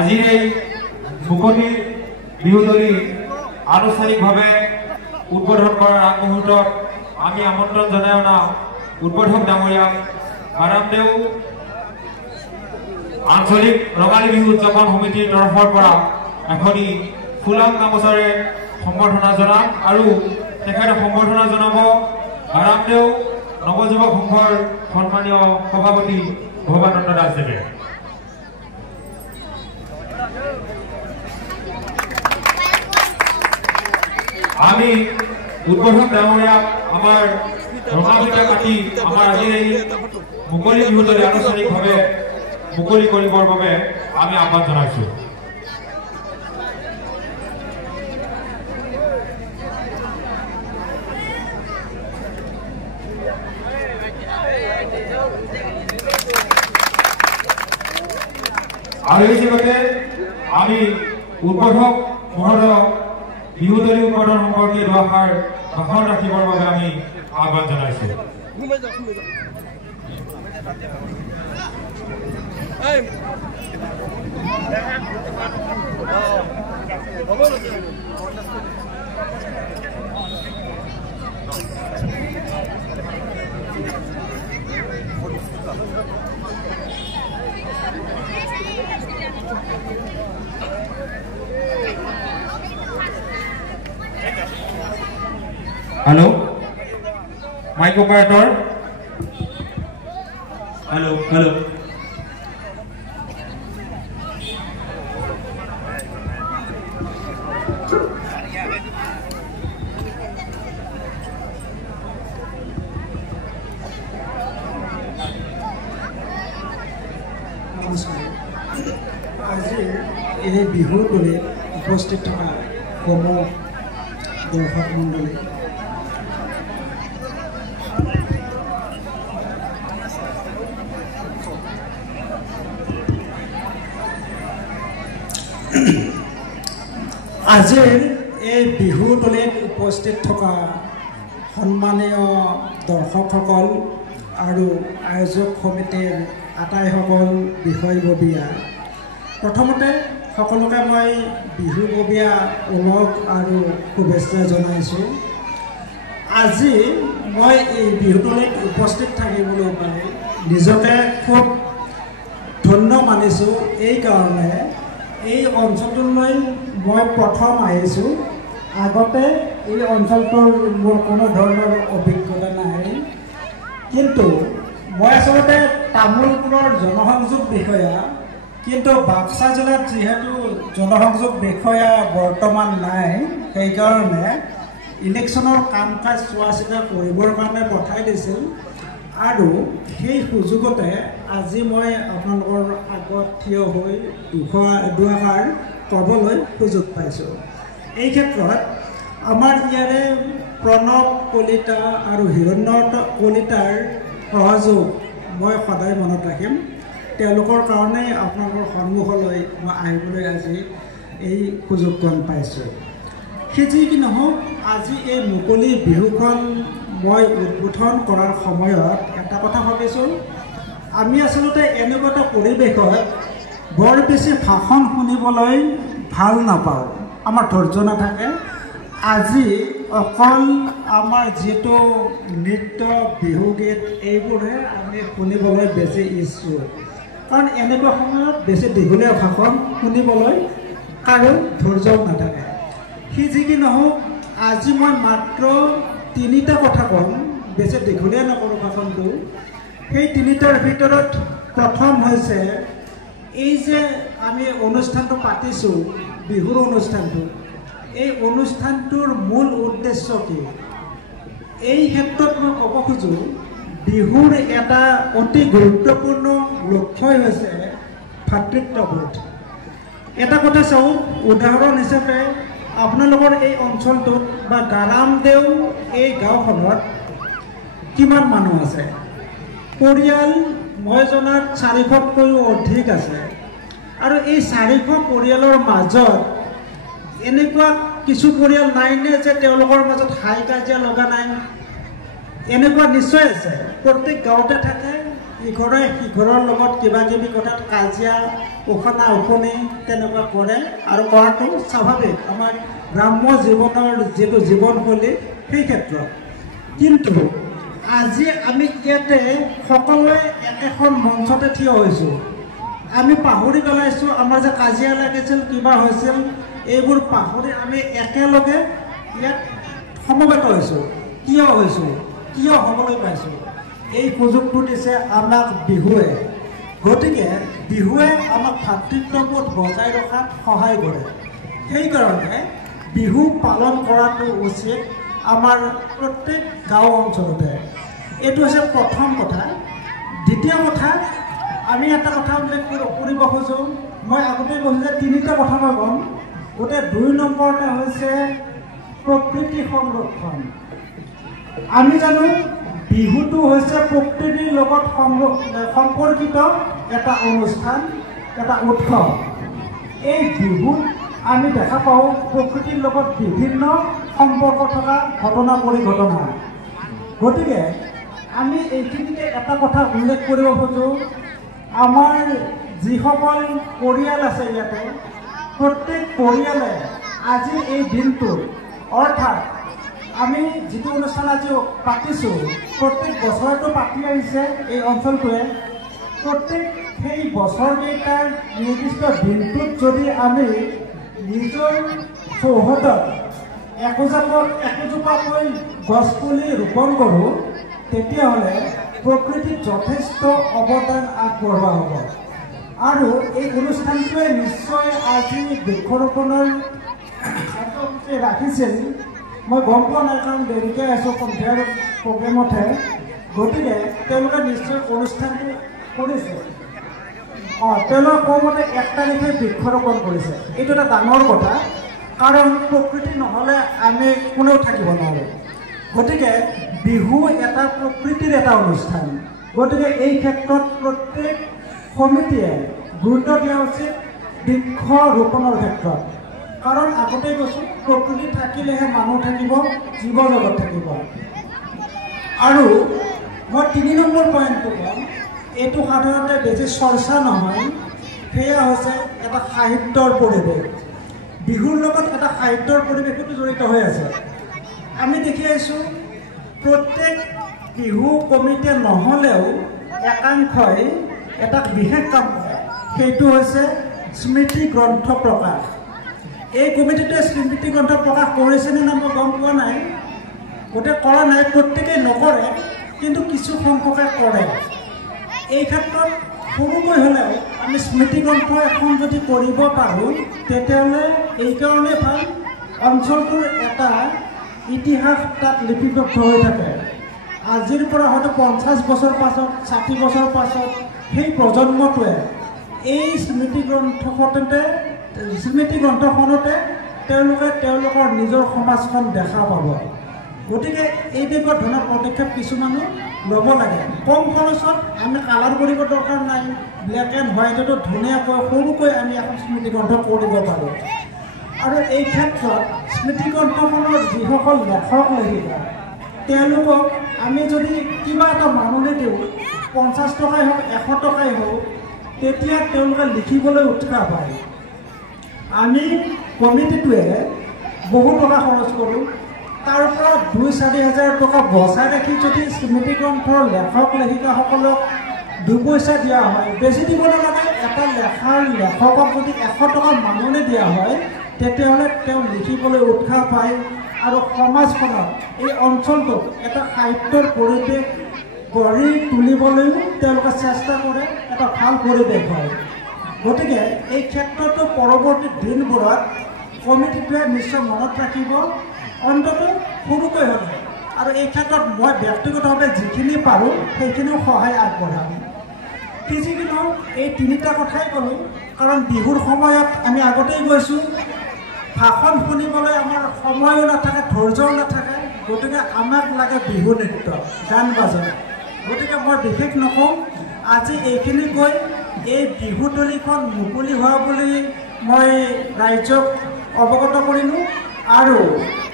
আজিৰ এই মুকলি বিহুতলী আনুষ্ঠানিকভাৱে উদ্বোধন কৰাৰ আগমুহূৰ্তত আমি আমন্ত্ৰণ জনাই অনা উদ্বোধক ডাঙৰীয়াক বাৰামদেউ আঞ্চলিক ৰঙালী বিহু উদযাপন সমিতিৰ তৰফৰ পৰা এখনি ফুলাম গামোচাৰে সম্বৰ্ধনা জনাম আৰু তেখেতে সম্বৰ্ধনা জনাব বাৰামদেউ নৱযুৱক সংঘৰ সন্মানীয় সভাপতি ভৱানন্দ দাসদেৱে। আমি উদ্বোধক ডাঙৰীয়াক আমাৰ ৰঙাবিটা কাটি আমাৰ আজিৰ এই মুকলি বিহুতলী আনুষ্ঠানিকভাৱে মুকলি কৰিবৰ বাবে আমি আহ্বান জনাইছো। আৰু এই সময়তে আমি উদ্বোধক মহোদয়ক বিহুতলী উদ্বোধন সম্পৰ্কে দুআষাৰ ভাষণ ৰাখিবৰ বাবে আমি আহ্বান জনাইছো। Hello mike operator hello hello আজি এই বিহুতলী উপস্থিত থকা সমূহ দৰ্শক মণ্ডলী আজিৰ এই বিহুতলীত উপস্থিত থকা সন্মানীয় দৰ্শকসকল আৰু আয়োজক সমিতিৰ আটাইসকল বিষয়ববীয়া, প্ৰথমতে সকলোকে মই বিহুববীয়া ওলগ আৰু শুভেচ্ছা জনাইছোঁ। আজি মই এই বিহুতলীত উপস্থিত থাকিবলৈ পাই নিজকে খুব ধন্য মানিছোঁ। এইকাৰণে এই অঞ্চলটোলৈ মই প্ৰথম আহিছোঁ। আগতে এই অঞ্চলটোৰ মোৰ কোনো ধৰণৰ অভিজ্ঞতা নাই, কিন্তু মই আচলতে তামোলপুৰৰ জনসংযোগ বিষয়া, কিন্তু বাক্সা জিলাত যিহেতু জনসংযোগ বিষয়া বৰ্তমান নাই, সেইকাৰণে ইলেকশ্যনৰ কাম কাজ চোৱা চিতা কৰিবৰ কাৰণে পঠাই দিছিল আৰু সেই সুযোগতে আজি মই আপোনালোকৰ আগত থিয় হৈ দুআষাৰ ক'বলৈ সুযোগ পাইছোঁ। এই ক্ষেত্ৰত আমাৰ ইয়াৰে প্ৰণৱ কলিতা আৰু হিৰণ্য কলিতাৰ সহযোগ মই সদায় মনত ৰাখিম। তেওঁলোকৰ কাৰণে আপোনালোকৰ সন্মুখলৈ মই আহিবলৈ আজি এই সুযোগকণ পাইছোঁ। সেই যি কি নহওক, আজি এই মুকলি বিহুখন মই উদ্বোধন কৰাৰ সময়ত এটা কথা ভাবিছোঁ, আমি আচলতে এনেকুৱা এটা পৰিৱেশত বৰ বেছি ভাষণ শুনিবলৈ ভাল নাপাওঁ, আমাৰ ধৈৰ্য নাথাকে। আজি অকল আমাৰ যিটো নৃত্য বিহুগীত এইবোৰহে আমি শুনিবলৈ বেছি ইচ্ছুক, কাৰণ এনেকুৱা সময়ত বেছি দীঘলীয়া ভাষণ শুনিবলৈ কাৰো ধৈৰ্যও নাথাকে। সি যি কি নহওক, আজি মই মাত্ৰ 3টা কথা ক'ম, বেছি দীঘলীয়া নকৰোঁ ভাষণটো। সেই 3টাৰ ভিতৰত প্ৰথম হৈছে এই যে আমি অনুষ্ঠানটো পাতিছোঁ, বিহুৰ অনুষ্ঠানটো, এই অনুষ্ঠানটোৰ মূল উদ্দেশ্য কি? এই ক্ষেত্ৰত মই ক'ব খোজোঁ, বিহুৰ এটা অতি গুৰুত্বপূৰ্ণ লক্ষ্যই হৈছে ভাতৃত্ববোধ। এটা কথা চাওক, উদাহৰণ হিচাপে আপোনালোকৰ এই অঞ্চলটোত বা গাৰামদেউ এই গাঁওখনত কিমান মানুহ আছে? পৰিয়াল মই জনাত 400তকৈও অধিক আছে। আৰু এই 400 পৰিয়ালৰ মাজত এনেকুৱা কিছু পৰিয়াল নাইনে যে তেওঁলোকৰ মাজত হাই কাজিয়া লগা নাই? এনেকুৱা নিশ্চয় আছে। প্ৰত্যেক গাঁৱতে থাকে, ইঘৰে সিঘৰৰ লগত কিবা কিবি কথাত কাজিয়া উখনা উখনি তেনেকুৱা কৰে, আৰু কৰাটো স্বাভাৱিক আমাৰ গ্ৰাম্য জীৱনৰ যিটো জীৱনশৈলী সেই ক্ষেত্ৰত। কিন্তু আজি আমি ইয়াতে সকলোৱে একেখন মঞ্চতে থিয় হৈছোঁ। আমি পাহৰি পেলাইছোঁ আমাৰ যে কাজিয়া লাগিছিল, কিবা হৈছিল, এইবোৰ পাহৰি আমি একেলগে ইয়াত সমবেত হৈছোঁ। কিয় হৈছোঁ? কিয় হ'বলৈ পাইছোঁ? এই সুযোগটো দিছে আমাক বিহুৱে। গতিকে বিহুৱে আমাক ভাতৃত্ববোধ বজাই ৰখাত সহায় কৰে। সেইকাৰণে বিহু পালন কৰাটো উচিত আমাৰ প্ৰত্যেক গাঁও অঞ্চলতে। এইটো হৈছে প্ৰথম কথা। দ্বিতীয় কথা, আমি এটা কথা উল্লেখ কৰিব খোজোঁ, মই আগতে কৈছোঁ যে 3টা কথা মই ক'ম। গতিকে 2 নম্বৰতে হৈছে প্ৰকৃতি সংৰক্ষণ। আমি জানো বিহুটো হৈছে প্ৰকৃতিৰ লগত সম্পৰ্কিত এটা অনুষ্ঠান, এটা উৎসৱ। এই বিহুত আমি দেখা পাওঁ প্ৰকৃতিৰ লগত বিভিন্ন সম্পৰ্ক থকা ঘটনা পৰিঘটনা। গতিকে আমি এইখিনিতে এটা কথা উল্লেখ কৰিব খোজোঁ, আমাৰ যিসকল পৰিয়াল আছে ইয়াতে, প্ৰত্যেক পৰিয়ালে আজি এই দিনটোত, অৰ্থাৎ আমি যিটো অনুষ্ঠান আজি পাতিছোঁ, প্ৰত্যেক বছৰটো পাতি আহিছে এই অঞ্চলটোৱে। প্ৰত্যেক সেই বছৰকেইটাৰ নিৰ্দিষ্ট দিনটোত যদি আমি নিজৰ চৌহদত একোজোপাকৈ গছপুলি ৰোপণ কৰোঁ, তেতিয়াহ'লে প্ৰকৃতিত যথেষ্ট অৱদান আগবঢ়োৱা হ'ব। আৰু এই অনুষ্ঠানটোৱে নিশ্চয় আজি বৃক্ষৰোপণৰ কাৰ্যসূচী ৰাখিছিল। মই গম পোৱা নাই, কাৰণ দেৰিকৈ আছোঁ সন্ধিয়াৰ প্ৰগ্ৰেমতহে। গতিকে তেওঁলোকে নিশ্চয় অনুষ্ঠানটো কৰিছে। তেওঁলোকে কোনোমতে 1 তাৰিখে বৃক্ষৰোপণ কৰিছে। এইটো এটা ডাঙৰ কথা, কাৰণ প্ৰকৃতি নহ'লে আমি কোনেও থাকিব নোৱাৰোঁ। গতিকে বিহু এটা প্ৰকৃতিৰ এটা অনুষ্ঠান। গতিকে এই ক্ষেত্ৰত প্ৰত্যেক সমিতিয়ে গুৰুত্ব দিয়া উচিত বৃক্ষ ৰোপণৰ ক্ষেত্ৰত। কাৰণ আগতেই কৈছোঁ, প্ৰকৃতি থাকিলেহে মানুহ থাকিব, জীৱ জগত থাকিব। আৰু মই 3 নম্বৰ পইণ্টটো ক'ম, এইটো সাধাৰণতে বেছি চৰ্চা নহয়, সেয়া হৈছে এটা সাহিত্যৰ পৰিৱেশ। বিহুৰ লগত এটা সাহিত্যৰ পৰিৱেশতো জড়িত হৈ আছে। আমি দেখি আহিছোঁ প্ৰত্যেক বিহু কমিটিয়ে নহ'লেও একাংশই এটা বিশেষ কাম কৰে, সেইটো হৈছে স্মৃতি গ্ৰন্থ প্ৰকাশ। এই কমিটিটোৱে স্মৃতি গ্ৰন্থ প্ৰকাশ কৰিছেনে নাই মই গম পোৱা নাই। গতিকে কৰা নাই, প্ৰত্যেকেই নকৰে, কিন্তু কিছু সংখ্যকে কৰে। এই ক্ষেত্ৰত সৰুকৈ হ'লেও আমি স্মৃতি গ্ৰন্থ এখন যদি কৰিব পাৰোঁ, তেতিয়াহ'লে এইকাৰণে ভাল, অঞ্চলটোৰ এটা ইতিহাস তাত লিপিবদ্ধ হৈ থাকে। আজিৰ পৰা হয়তো 50 বছৰ পাছত, 60 বছৰ পাছত সেই প্ৰজন্মটোৱে এই স্মৃতি গ্ৰন্থখনতে তেওঁলোকে তেওঁলোকৰ নিজৰ সমাজখন দেখা পাব। গতিকে এই দিশত ধৰণৰ পদক্ষেপ কিছুমানো ল'ব লাগে। কম খৰচত আমি কালাৰ কৰিব দৰকাৰ নাই, ব্লেক এণ্ড হোৱাইটতো ধুনীয়াকৈ সৰুকৈ আমি এখন স্মৃতিগ্ৰন্থ কৰিব পাৰোঁ। আৰু এই ক্ষেত্ৰত স্মৃতিগ্ৰন্থখনৰ যিসকল লেখক লেখিকা তেওঁলোকক আমি যদি কিবা এটা মাননি দিওঁ, 50 টকাই হওক 100 টকাই হওক, তেতিয়া তেওঁলোকে লিখিবলৈ উৎসাহ পায়। আমি কমিটিটোৱে বহু টকা খৰচ কৰোঁ, তাৰ পৰা 2-4 হাজাৰ টকা বচাই ৰাখি যদি স্মৃতিগ্ৰন্থৰ লেখক লেখিকাসকলক 2 পইচা দিয়া হয়, বেছি দিব নালাগে, এটা লেখাৰ লেখকক যদি 100 টকা মাননি দিয়া হয় তেতিয়াহ'লে তেওঁ লিখিবলৈ উৎসাহ পায় আৰু সমাজখনত এই অঞ্চলটোত এটা সাহিত্যৰ পৰিৱেশ গঢ়ি তুলিবলৈও তেওঁলোকে চেষ্টা কৰে, এটা ভাল পৰিৱেশ হয়। গতিকে এই ক্ষেত্ৰতো পৰৱৰ্তী দিনবোৰত কমিটিটোৱে নিশ্চয় মনত ৰাখিব, অন্ততঃ সৰুকৈ হ'লে। আৰু এই ক্ষেত্ৰত মই ব্যক্তিগতভাৱে যিখিনি পাৰোঁ সেইখিনিও সহায় আগবঢ়াম। যিকিনো এই 3টা কথাই ক'লোঁ, কাৰণ বিহুৰ সময়ত আমি আগতেই গৈছোঁ, ভাষণ শুনিবলৈ আমাৰ সময়ো নাথাকে, ধৈৰ্যও নাথাকে। গতিকে আমাক লাগে বিহু নৃত্য, গান বাজনা। গতিকে মই বিশেষ নকওঁ, আজি এইখিনি কৈ এই বিহুতলীখন মুকলি হোৱা বুলি মই ৰাইজক অৱগত কৰিলোঁ আৰু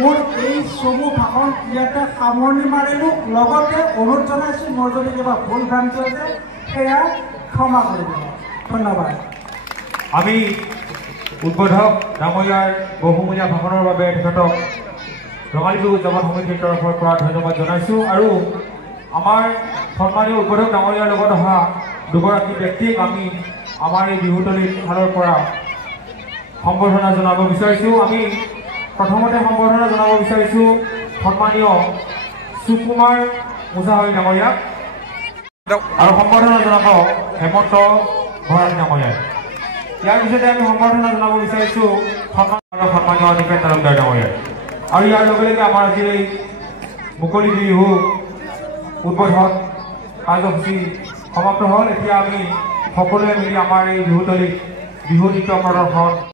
মোৰ এই চমু ভাষণ ইয়াতে সামৰণি মাৰিলোঁ। লগতে অনুৰোধ জনাইছোঁ, মোৰ যদি কিবা ভুল ভ্ৰান্তি আছে সেয়া ক্ষমা কৰিব। ধন্যবাদ। আমি উদ্বোধক ডাঙৰীয়াৰ বহুমূলীয়া ভাষণৰ বাবে তেখেতক ৰঙালী বিহু উদযাপন সমিতিৰ তৰফৰ পৰা ধন্যবাদ জনাইছোঁ। আৰু আমাৰ সন্মানীয় উদ্বোধক ডাঙৰীয়াৰ লগত অহা দুগৰাকী ব্যক্তিক আমি আমাৰ এই বিহুতলীৰ ফালৰ পৰা সম্বৰ্ধনা জনাব বিচাৰিছোঁ। আমি প্ৰথমতে সম্বৰ্ধনা জনাব বিচাৰিছোঁ সন্মানীয় সুকুমাৰ মুছাহাৰী ডাঙৰীয়াক আৰু সম্বৰ্ধনা জনাব হেমন্ত ভৰালী ডাঙৰীয়াক। ইয়াৰ পিছতে আমি সম্বৰ্ধনা জনাব বিচাৰিছোঁ সন্মানীয় নিপেন তালুকদাৰ ডাঙৰীয়াক। আৰু ইয়াৰ লগে লগে আমাৰ আজিৰ এই মুকলি বিহু উদ্বোধন কাৰ্যসূচী সমাপ্ত হ'ল। এতিয়া আমি সকলোৱে মিলি আমাৰ এই বিহুতলীত বিহু নৃত্য প্ৰদৰ্শন